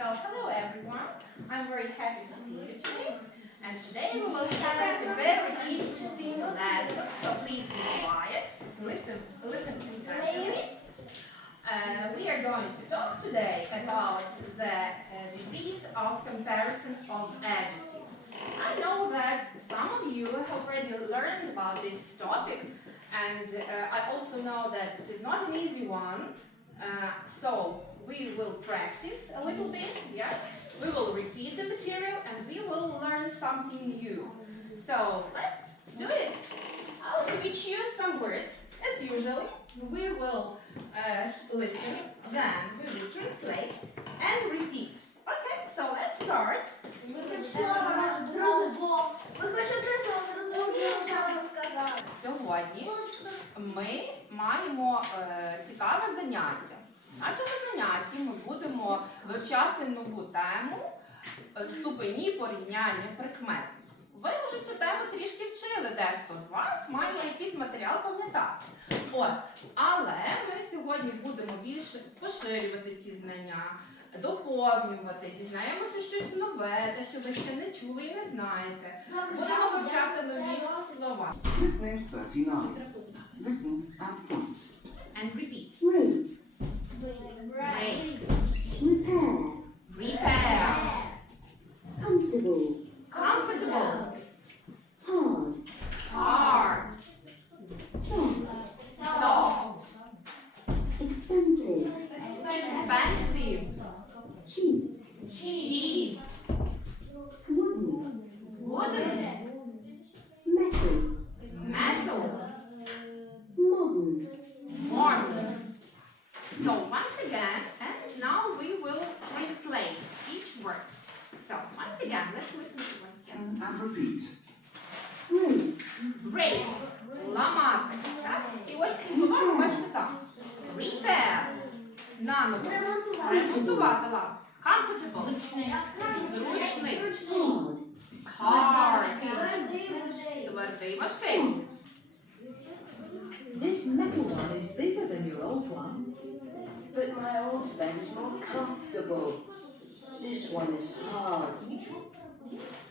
So, hello everyone. I'm very happy to see you today. And today we will have a very interesting lesson. So please be quiet. Listen, listen intently. Uh, we are going to talk today about the uh, degrees of comparison of adjective. I know that some of you have already learned about this topic, and uh, I also know that it is not an easy one. Uh, so we will practice a little bit, yes. We will repeat the material, and we will learn something new. So let's do it. I'll teach you some words as usual. We will uh, listen, then we will translate and repeat. Okay, so let's start. Ми хочемо дружбу. Ми хочемо просто розуміти, що вам сказати. Сьогодні ми маємо е, цікаве заняття. На цьому занятті ми будемо вивчати нову тему е, ступені порівняння прикмет. Ви вже цю тему трішки вчили, дехто з вас має якийсь матеріал пам'ятати. От, але ми сьогодні будемо більше поширювати ці знання, доповнювати, дізнаємося щось нове, те, що ви ще не чули і не знаєте. Будемо вивчати нові слова. Listening 39. Listen and point. And repeat. Break, repair, Repair. comfortable, Comfortable. hard, Hard. soft, Soft. expensive, Expensive. cheap, Cheap. wooden, This metal one is bigger than your old one. But my old bed is more comfortable. This one is hard.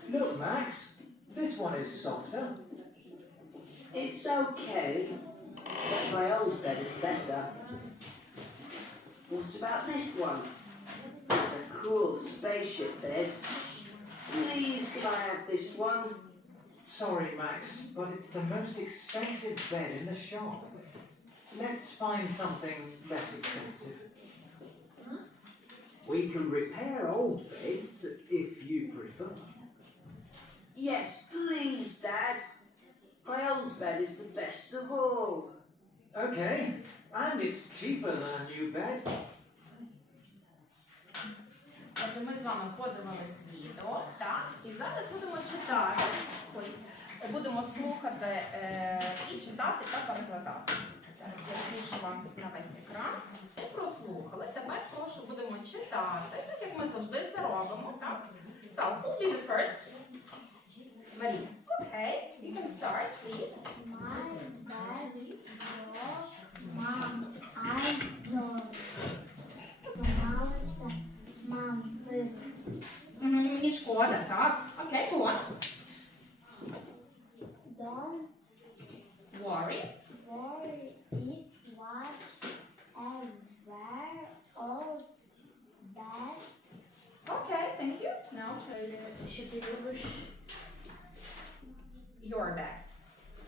Look, Max, this one is softer. It's okay, but my old bed is better. What about this one? It's a cool spaceship bed. Please, can I have this one? Sorry, Max, but it's the most expensive bed in the shop. Let's find something less expensive. Hmm? We can repair old beds if you prefer. Yes, please, Dad. My old bed is the best of all. Okay, and it's cheaper than a new bed. Отже, ми з вами подивились відео, так? І зараз будемо читати. Будемо слухати е, і читати та перекладати. Зараз я збільшу вам на весь екран. Ми прослухали. Тепер прошу будемо читати, так як ми завжди це робимо, так? So, who'll be the first? Марія. Okay, you can start, please.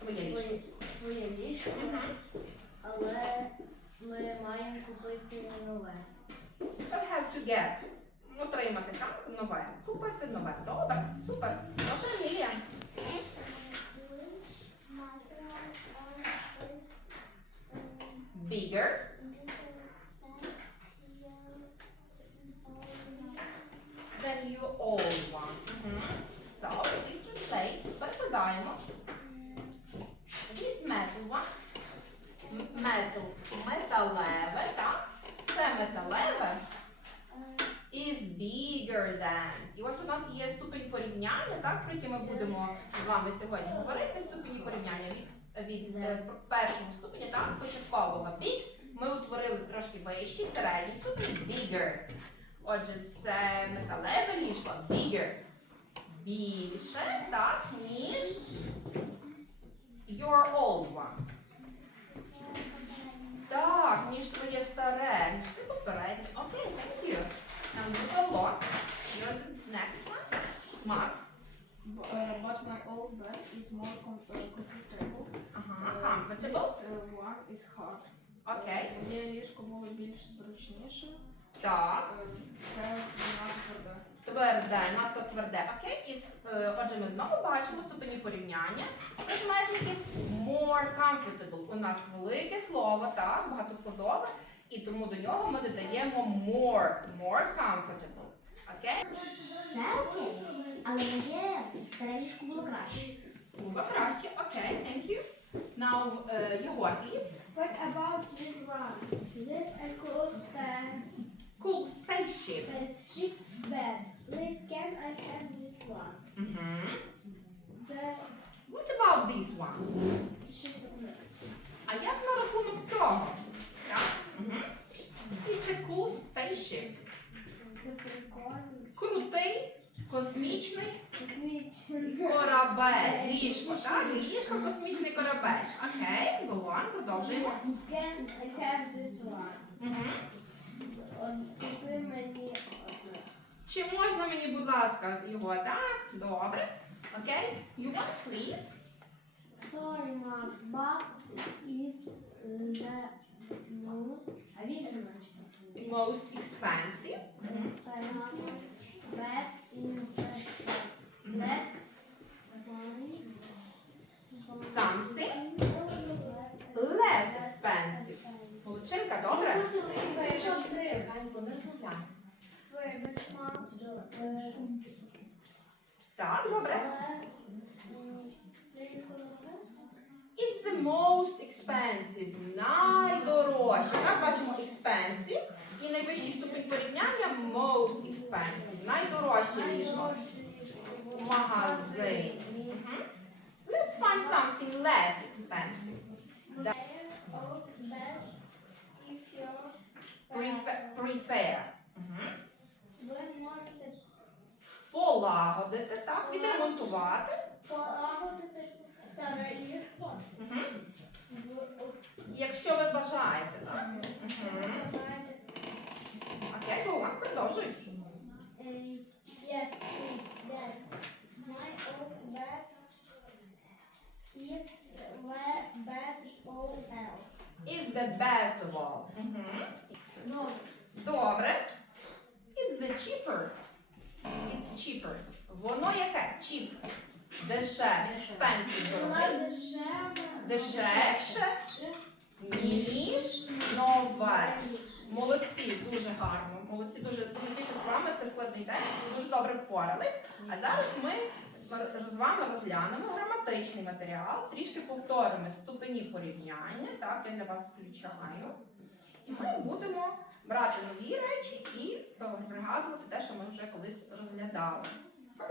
Своє ліжко. своє, своє ліжко, Мгм. але ми маємо купити нове. You have to get. Отримати так, нове. Купити нове. Добре, супер. Наша Емілія. Bigger. Than you old one. Мгм. So, please translate. Перекладаємо. This metal one. М- Metal. Металеве, так? Це металеве. is bigger than. І ось у нас є ступень порівняння, так, про який ми будемо з вами сьогодні говорити. Ступені порівняння від, від е, першого ступеня, так, початкового big. Ми утворили трошки вищий, середній ступень bigger. Отже, це металеве ліжко. Bigger. Більше, так, ніж your old one. Так, ніж твоє старе, ніж твоє попереднє. Окей, thank you. Now move along. Your next one. Max. Uh, but my old bed is more com- uh, comfortable. Ага, Uh, comfortable. This uh, one is hard. Окей. Моє ліжко було більш зручніше. Так. Е, Це надто тверде. Тверде, надто тверде. Окей. І, е, отже, ми знову бачимо ступені порівняння. Прикметники more comfortable. У нас велике слово, так, багатоскладове. І тому до нього ми додаємо more. More comfortable. Окей? Це окей, але моє старе ліжко було краще. Було краще. Окей, thank you. Now, е, Єгор, please. What about this one? This a cool Cool spaceship. spaceship bed. Please can I have this one? Це What about this one? щось одне. А як на рахунок цього? Так? Угу. It's a cool spaceship. Це прикольно. Крутий, космічний Космічний. корабель. Ліжко, так? Ліжко, космічний корабель. Окей, go on, продовжуємо. Can I have this one? От. Чи можна мені, будь ласка, його, так? Добре. Окей. You want, please? Sorry, Max, but it's the most... Most expensive. Expensive bed in the shop. Let's Something less expensive. Молодчинка, добре? Вибач, Макс. Е, Так, добре. It's the most expensive. Найдорожче. Так, бачимо expensive. І найвищий ступень порівняння most expensive. Найдорожче ліжко в магазині. Let's find something less expensive. Prefer. prefer. Ви можете Полагодити, так, відремонтувати. полагодити старе. Мгм. в- Якщо ви бажаєте, так? Знаєте, Окей, on, продовжуй. Yes, please, Dad. My old bed is the best of else. Is the best Expensive. вона дорогий. Дешевше, ніж нове. Молодці, дуже гарно. Молодці, дуже дуже з вами це складний текст. Дуже добре впорались. А зараз ми з вами розглянемо граматичний матеріал, трішки повторимо ступені порівняння. Так, я для вас включаю. І ми будемо брати нові речі і пригадувати те, що ми вже колись розглядали.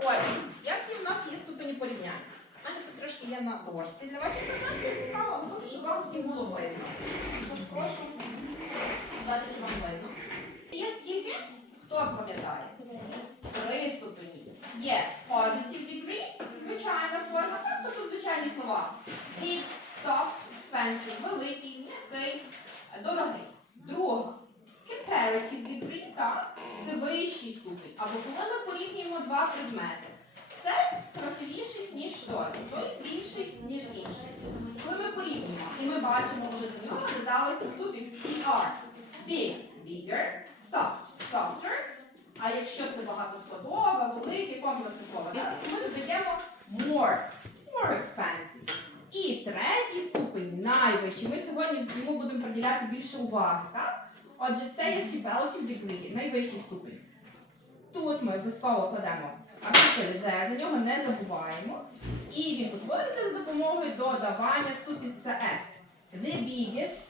Ось, які в нас є ступені порівняння. У мене тут трошки є на дошці. Для вас інформація цікава, але хочу, щоб вам всім було видно. Тож прошу сказати, чи вам видно. Є скільки? Хто пам'ятає? Три ступені. Є positive degree, звичайна форма, так, тобто звичайні слова. Big, soft, expensive, великий, м'який, дорогий. Друга. Comparative degree, так, це вищий ступень. Або коли ми порівнюємо два предмети. Це красивіший, ніж той, той більший, ніж інший. Коли ми порівнюємо, і ми бачимо, вже до нього додалося суфікс er. Big, bigger, soft, softer. А якщо це багатоскладове, велике, комплексне слово, так, ми додаємо more, more expensive. І третій ступень найвищий. Ми сьогодні йому будемо приділяти більше уваги, так? Отже, це є superlative degree, найвищий ступень. Тут ми обов'язково кладемо артикль «the», за нього не забуваємо. І він утворюється за допомогою додавання суфікса «est». The biggest,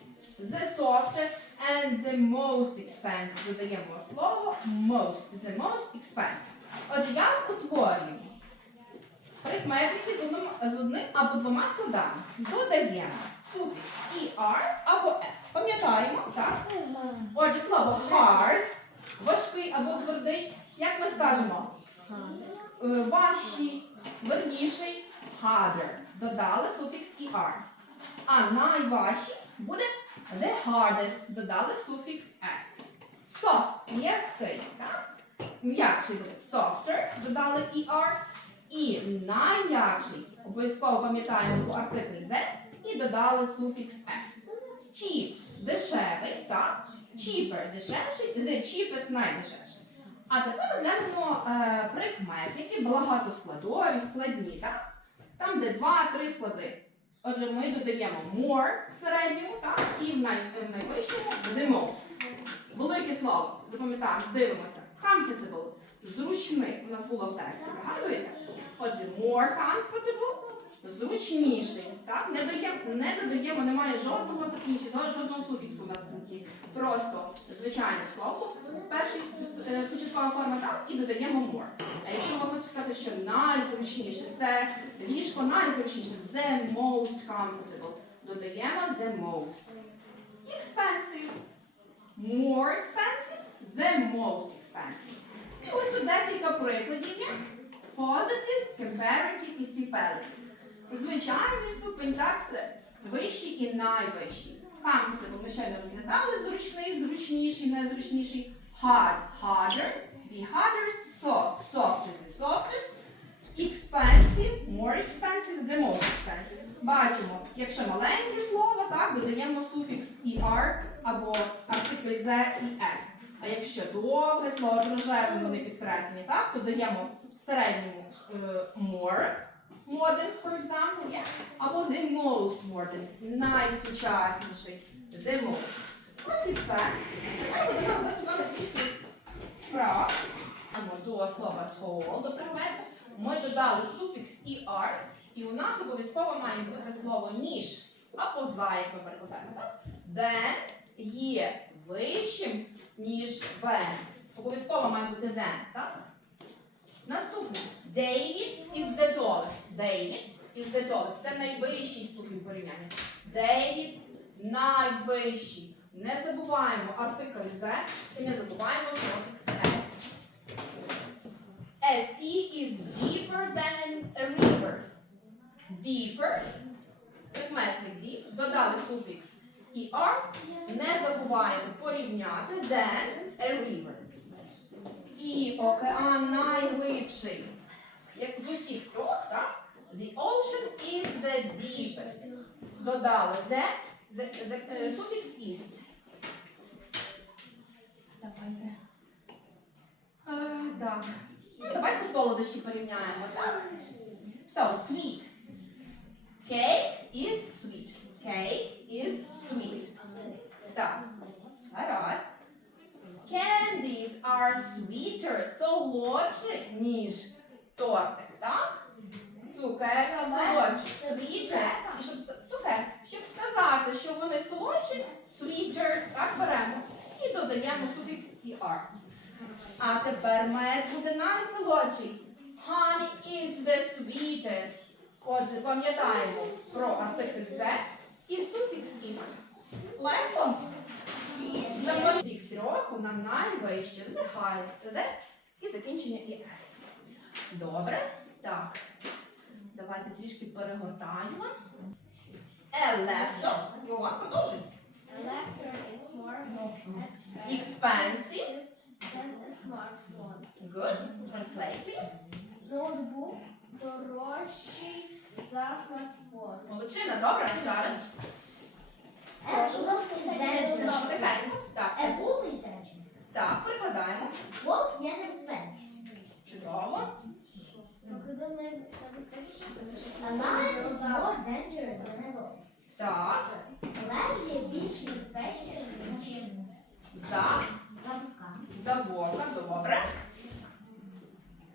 the softer and the most expensive. Додаємо слово most. The most expensive. Отже, як утворюємо? Прикметники з одним, з одним або двома складами. Додаємо суфікс «er» або «est». Пам'ятаємо, так? Отже, слово hard важкий або твердий, як ми скажемо? Е, Важчий, твердіший, harder. Додали суфікс er. А найважчий буде the hardest. Додали суфікс s. Soft м'який? М'якший буде softer, додали er. І найм'якший, обов'язково пам'ятаємо у артиклі the, і додали суфікс s. Cheap дешевий, так? Cheaper дешевший, cheapest найдешевший. А тепер розглянемо е, прикметники, багатоскладові, складні, так? Там, де два-три склади. Отже, ми додаємо more в середньому, так? І в, най, в найвищому the most. Велике слово, запам'ятаємо, дивимося. Comfortable, зручний. У нас було в тексті, пригадуєте? Отже, more comfortable, зручніший. Так? Не, додаємо, не додаємо, немає жодного закінчення, жодного суфіксу у нас в кінці. Просто звичайне слово. Перший е, початкова форма так і додаємо more. А якщо ви хочете сказати, що найзручніше, це ліжко найзручніше, the most comfortable. Додаємо the most. Expensive. More expensive, the most expensive. Ось тут декілька прикладів є. Positive, comparative і superlative. Звичайний ступень, так, це вищий і найвищий. Comfortable ми ще не розглядали, зручний, зручніший, незручніший. Hard, harder, the hardest, soft, softer, the softest. Expensive, more expensive, the most expensive. Бачимо, якщо маленьке слово, так, додаємо суфікс er або артикль z і s. Довге слово рожевим вони підкреслені, так, то даємо в середньому е, more, modern, for example, yeah? або the most modern, найсучасніший, the most. Ось і все. Тепер будемо робити з вами трішки вправ. Або до слова tall, до прикмету. Ми додали суфікс er, і у нас обов'язково має бути слово ніж, або за, як ми перекладаємо, так? Then є вищим, ніж when. Обов'язково має бути then, так? Наступне. David is the tallest. David is the tallest. Це найвищий ступінь порівняння. David найвищий. Не забуваємо артикль Z і не забуваємо суфікс S. A sea is deeper than a river. Deeper. Прикметник deep. Додали суфікс er. Не забуваємо порівняти than a river. І океан найглибший. Як з усіх трьох, так? The ocean is the deepest. Додали the, the, the, е, суфікс ist. Давайте. Е, так. Давайте солодощі порівняємо, так? So, sweet. Cake is sweet. Cake is sweet. Так. Гаразд. Candies are sweeter, солодші, ніж тортик, так? Цукерки солодші, sweeter. І щоб цукер, щоб сказати, що вони солодші, sweeter, так беремо. І додаємо суфікс er. А тепер мед буде найсолодший. Honey is the sweetest. Отже, пам'ятаємо про артикль Z і суфікс ist. Легко? З цих трьох вона найвище, the highest, the і закінчення і S. Добре. Так. Давайте трішки перегортаємо. Laptop. Жова, продовжуй. Expensive. Good. Translate, please. Ноутбук дорожчий за смартфон. Молодчина, добре. Зараз. Тихенько. Так. Так, перекладаємо. Вовк є небезпечний. Чудово. A is more dangerous than. Так. Лев є більш небезпечним, ніж За. забавка. За вовка. Добре.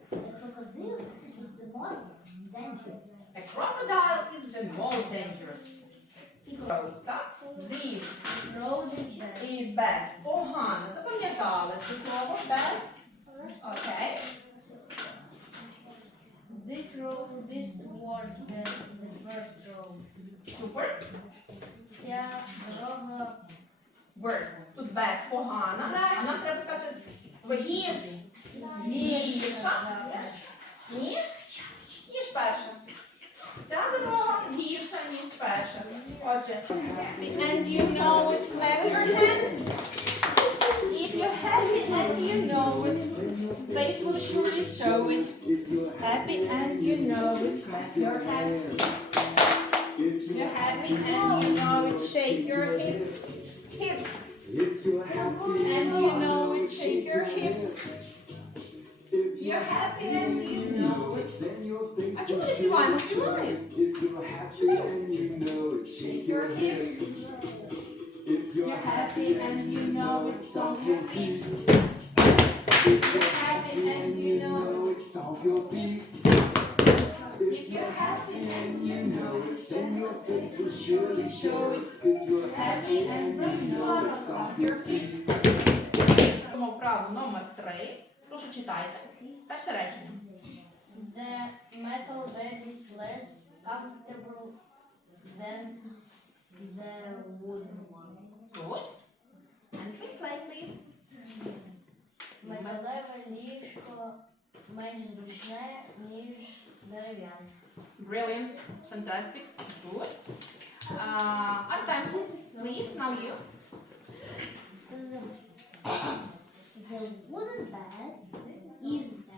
Крокодил is the most dangerous. A crocodile is the most dangerous. This Road is bad. is. Погано. Запам'ятали це слово bad? Окей. This road, this was the, the first road. Супер. Ця дорога Worse. Тут bad. Погано. А нам треба сказати. Гірша. Ніж? Ніж перша. Ця дорога гірша, ніж перша. Отже, and you know it, clap your hands. If you're happy and you know it, face will surely show it. Happy and you know it, clap your hands. If you're happy and you know it, shake your hips. Hips. And you know it, shake your hips. You're happy and you know it. А чому не співаємо? Співаємо. Shake your hips. You're happy and you know it, stomp your feet. You're happy and you know it. If you're happy and you know it, then your face will surely show it. Happy and you know it, stomp your feet. Тому вправо номер три. Прошу читайте. Перше речення. The metal bed is less comfortable than the wooden one. Good. And translate, please. Металеве ліжко менш зручне, ніж дерев'яне. Brilliant. Fantastic. Good. Uh, Artem, please, now you. The wooden bed is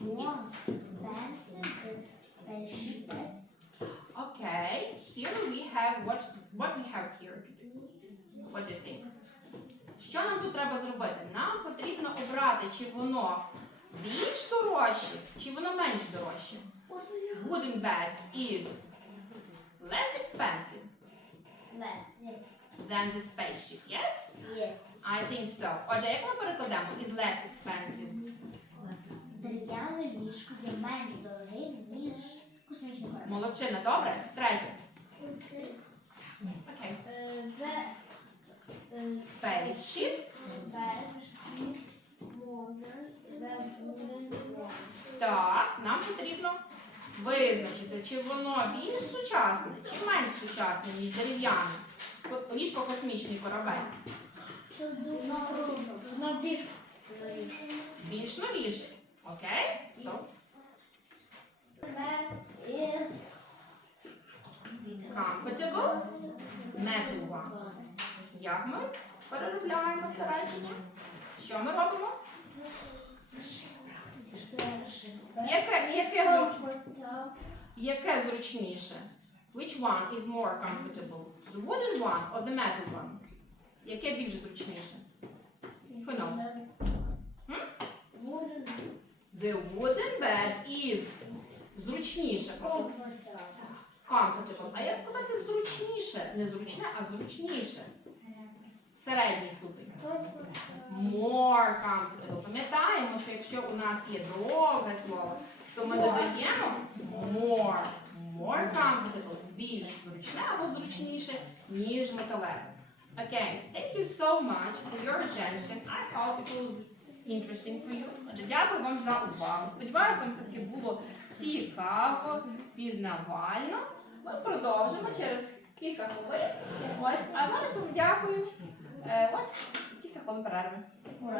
more expensive beds. Okay. Here we have what what we have here. What do you think? Що нам тут треба зробити? Нам потрібно обрати, чи воно більш дорожче, чи воно менш дорожче. Wooden bed is less expensive Less, yes. than the spaceship, yes? Yes. I think so. Отже, як ми перекладемо? Is less expensive. Дерев'яне ліжко є менш дороге, ніж космічний корабель. Молодчина, добре? Третє. Окей. Е, е, Spaceship. Так, нам потрібно визначити, чи воно більш сучасне, чи менш сучасне, ніж дерев'яне. Ко- Ліжко космічний корабель. Більш новіше. Окей? So, comfortable. One. Як ми переробляємо це речення? Що ми робимо? Яке, яке, яке зручніше? Which one is more comfortable? The wooden one or the metal one? Яке більш зручніше? The wooden bed is зручніше. Прошу. comfortable. Comfortable. А як сказати зручніше? Не зручне, а зручніше. Середній ступень. More comfortable. Пам'ятаємо, що якщо у нас є довге слово, то ми додаємо more. More comfortable. Більш зручне або зручніше, ніж металеве. Okay, thank you so much for your attention. I hope it was interesting for you. Отже, дякую вам за увагу. Сподіваюся, вам все-таки було цікаво, пізнавально. Ми продовжимо через кілька хвилин. Ось, а зараз вам дякую. Е, Ось кілька хвилин перерви.